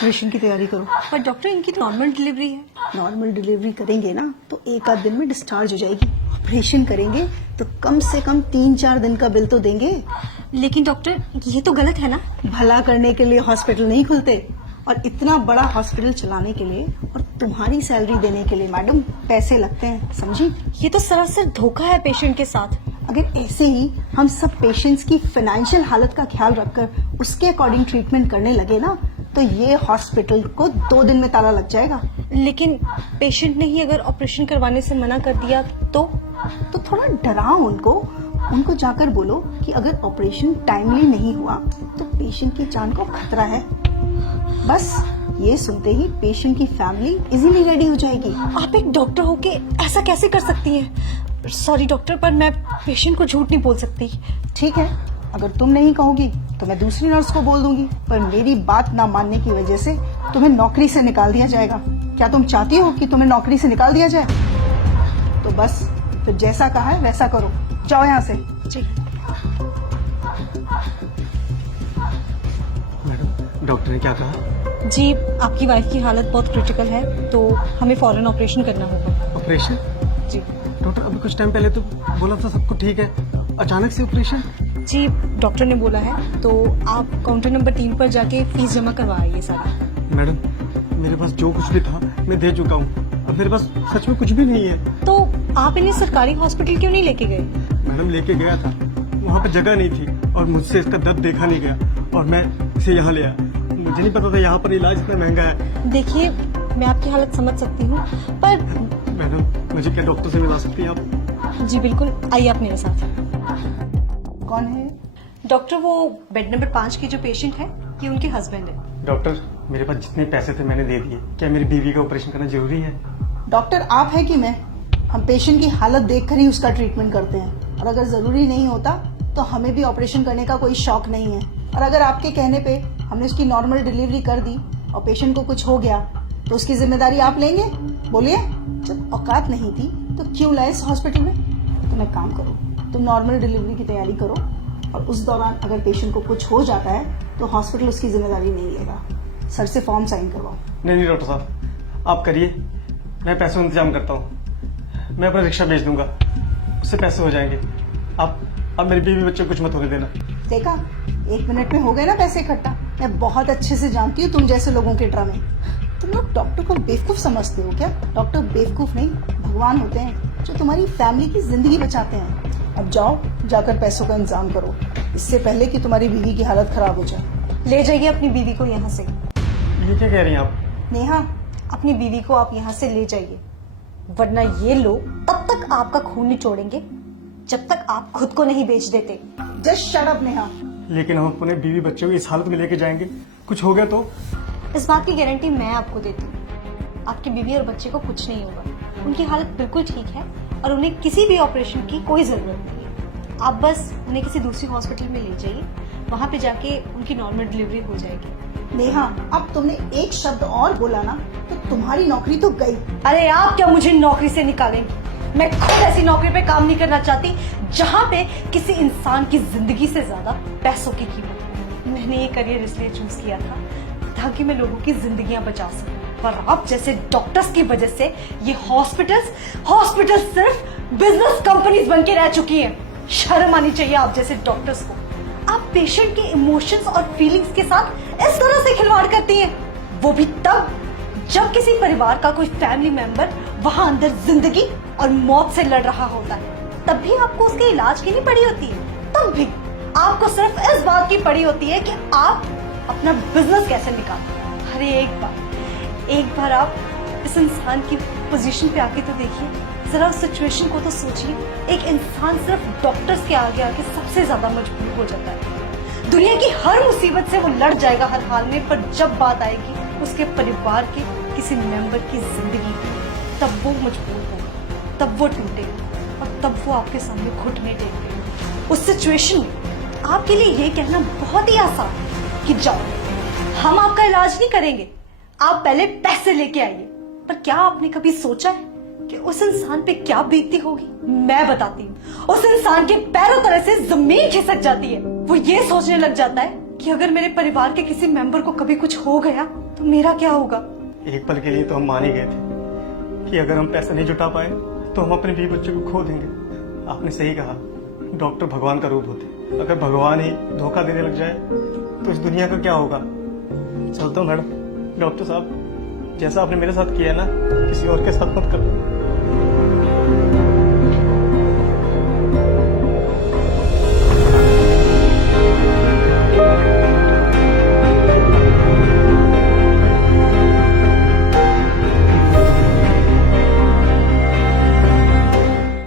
Operation की तैयारी करो। पर डॉक्टर इनकी नॉर्मल डिलीवरी है। नॉर्मल डिलीवरी करेंगे ना तो एक आध दिन में डिस्चार्ज हो जाएगी। ऑपरेशन करेंगे तो कम से कम 3-4 दिन का बिल तो देंगे। लेकिन डॉक्टर ये तो गलत है ना। भला करने के लिए हॉस्पिटल नहीं खुलते, और इतना बड़ा हॉस्पिटल चलाने के लिए और तुम्हारी सैलरी देने के लिए मैडम पैसे लगते हैं, समझी? ये तो सरासर धोखा है पेशेंट के साथ। अगर ऐसे ही हम सब पेशेंट्स की फाइनेंशियल हालत का ख्याल रखकर उसके अकॉर्डिंग ट्रीटमेंट करने लगे ना तो ये हॉस्पिटल को 2 दिन में ताला लग जाएगा। लेकिन पेशेंट ने ही अगर ऑपरेशन करवाने से मना कर दिया तो थोड़ा डराओ उनको जाकर बोलो कि अगर ऑपरेशन टाइमली नहीं हुआ तो पेशेंट की जान को खतरा है। बस ये सुनते ही पेशेंट की फैमिली इजीली रेडी हो जाएगी। आप एक डॉक्टर होके ऐसा कैसे कर सकती हैं? सॉरी डॉक्टर, पर मैं पेशेंट को झूठ नहीं बोल सकती। ठीक है, अगर तुम नहीं कहोगी तो मैं दूसरी नर्स को बोल दूंगी, पर मेरी बात ना मानने की वजह से तुम्हें नौकरी से निकाल दिया जाएगा। क्या तुम चाहती हो कि तुम्हें नौकरी से निकाल दिया जाए? तो बस फिर जैसा कहा है वैसा करो, जाओ यहाँ से। जी मैडम, डॉक्टर ने क्या कहा? जी, आपकी वाइफ की हालत बहुत क्रिटिकल है तो हमें फौरन ऑपरेशन करना होगा। ऑपरेशन? जी डॉक्टर अभी कुछ टाइम पहले तो बोला था सब कुछ ठीक है, अचानक से ऑपरेशन? जी, डॉक्टर ने बोला है तो आप काउंटर नंबर 3 पर जाके फीस जमा करवा आइए सारी। मैडम, मेरे पास जो कुछ भी था मैं दे चुका हूँ, अब मेरे पास सच में कुछ भी नहीं है। तो आप इन्हें सरकारी हॉस्पिटल क्यों नहीं लेके गए? मैडम, लेके गया था, वहाँ पे जगह नहीं थी और मुझसे इसका दर्द देखा नहीं गया और मैं इसे यहाँ ले आया। मुझे नहीं पता था यहाँ पर इलाज इतना महंगा है। देखिए, मैं आपकी हालत समझ सकती हूँ, पर मैडम, मुझे क्या डॉक्टर से मिला सकती हैं आप? जी बिल्कुल, आइए आप मेरे साथ। कौन है? डॉक्टर, वो बेड नंबर 5 की जो पेशेंट है ये उनके हस्बैंड है। डॉक्टर, मेरे पास जितने पैसे थे मैंने दे दिए, क्या मेरी बीवी का ऑपरेशन करना जरूरी है? डॉक्टर आप है कि मैं? हम पेशेंट की हालत देखकर ही उसका ट्रीटमेंट करते हैं, और अगर जरूरी नहीं होता तो हमें भी ऑपरेशन करने का कोई शौक नहीं है। और अगर आपके कहने पे हमने उसकी नॉर्मल डिलीवरी कर दी और पेशेंट को कुछ हो गया तो उसकी जिम्मेदारी आप लेंगे? बोलिए, जब औकात नहीं थी तो क्यों लाए इस हॉस्पिटल में? तुम एक काम करो, तुम नॉर्मल डिलीवरी की तैयारी करो, और उस दौरान अगर पेशेंट को कुछ हो जाता है तो हॉस्पिटल उसकी जिम्मेदारी नहीं लेगा। सर से फॉर्म साइन करवाओ। नहीं डॉक्टर साहब, आप करिए, मैं पैसों का इंतजाम करता हूँ। मैं अपना रिक्शा भेज दूंगा, उससे पैसे हो जाएंगे। आप मेरी बीवी बच्चे को कुछ मत होने देना। देखा, 1 मिनट में हो गए ना पैसे इकट्ठा। मैं बहुत अच्छे से जानती हूँ तुम जैसे लोगों के ड्रामे। तुम लोग डॉक्टर को बेवकूफ समझते हो क्या? डॉक्टर बेवकूफ नहीं, भगवान होते हैं जो तुम्हारी फैमिली की जिंदगी बचाते हैं। अब जाओ, जाकर पैसों का इंतजाम करो, इससे पहले कि तुम्हारी बीवी की हालत खराब हो जाए। ले जाइए अपनी बीवी को यहाँ से। ये क्या कह रही हैं आप? नेहा, अपनी बीवी को आप यहाँ से ले जाइए, वरना ये लोग तब तक आपका खून निचोड़ेंगे जब तक आप खुद को नहीं बेच देते। Just shut up Neha. लेकिन हम अपने बीवी बच्चों को इस हालत में लेके जाएंगे, कुछ हो गया तो? इस बात की गारंटी मैं आपको देती हूँ, आपकी बीवी और बच्चे को कुछ नहीं होगा। उनकी हालत बिल्कुल ठीक है और उन्हें किसी भी ऑपरेशन की कोई जरूरत नहीं है। आप बस उन्हें किसी दूसरी हॉस्पिटल में ले जाइए, वहाँ पे जाके उनकी नॉर्मल डिलीवरी हो जाएगी। नेहा, अब तुमने एक शब्द और बोला ना तो तुम्हारी नौकरी तो गई। अरे आप क्या मुझे नौकरी से निकालेंगे? मैं खुद ऐसी नौकरी पे काम नहीं करना चाहती जहाँ पे किसी इंसान की जिंदगी से ज्यादा पैसों की कीमत हो। मैंने ये करियर इसलिए चूज किया था ताकि मैं लोगों की जिंदगियां बचा सकूं, पर आप जैसे डॉक्टर्स की वजह से ये हॉस्पिटल्स सिर्फ बिजनेस कंपनीज बन के रह चुकी हैं। शर्म आनी चाहिए आप जैसे डॉक्टर्स को। आप पेशेंट के इमोशंस और फीलिंग्स के साथ इस तरह से खिलवाड़ करती हैं, वो भी तब जब किसी परिवार का कोई फैमिली मेंबर वहां अंदर जिंदगी और मौत से लड़ रहा होता है। तब भी आपको उसके इलाज की नहीं पड़ी होती है, तब भी आपको सिर्फ इस बात की पड़ी होती है कि आप अपना बिजनेस कैसे निकालें। अरे एक बार आप इस इंसान की पोजीशन पे आके तो देखिए, जरा उस सिचुएशन को तो सोचिए। एक इंसान सिर्फ डॉक्टर्स के आगे आके सबसे ज्यादा मजबूर हो जाता है। दुनिया की हर मुसीबत से वो लड़ जाएगा हर हाल में, पर जब बात आएगी उसके परिवार के किसी मेंबर की जिंदगी की, तब वो मजबूर होगा, तब वो टूटेगा और तब वो आपके सामने घुटने टेकेगा। उस सिचुएशन में आपके लिए ये कहना बहुत ही आसान है कि जाओ, हम आपका इलाज नहीं करेंगे, आप पहले पैसे लेके आइए। पर क्या आपने कभी सोचा है कि उस इंसान पे क्या बीतती होगी? मैं बताती हूँ। उस इंसान के पैरों तरह से जमीन खिसक जाती है। वो ये सोचने लग जाता है कि अगर मेरे परिवार के किसी मेंबर को कभी कुछ हो गया तो मेरा क्या होगा। एक पल के लिए तो हम मान ही गए थे कि अगर हम पैसा नहीं जुटा पाए तो हम अपने बीवी बच्चों को खो देंगे। आपने सही कहा, डॉक्टर भगवान का रूप होते। अगर भगवान ही धोखा देने लग जाए तो इस दुनिया का क्या होगा। चलता हूँ मैडम। डॉक्टर साहब, जैसा आपने मेरे साथ किया ना, किसी और के साथ मत करो।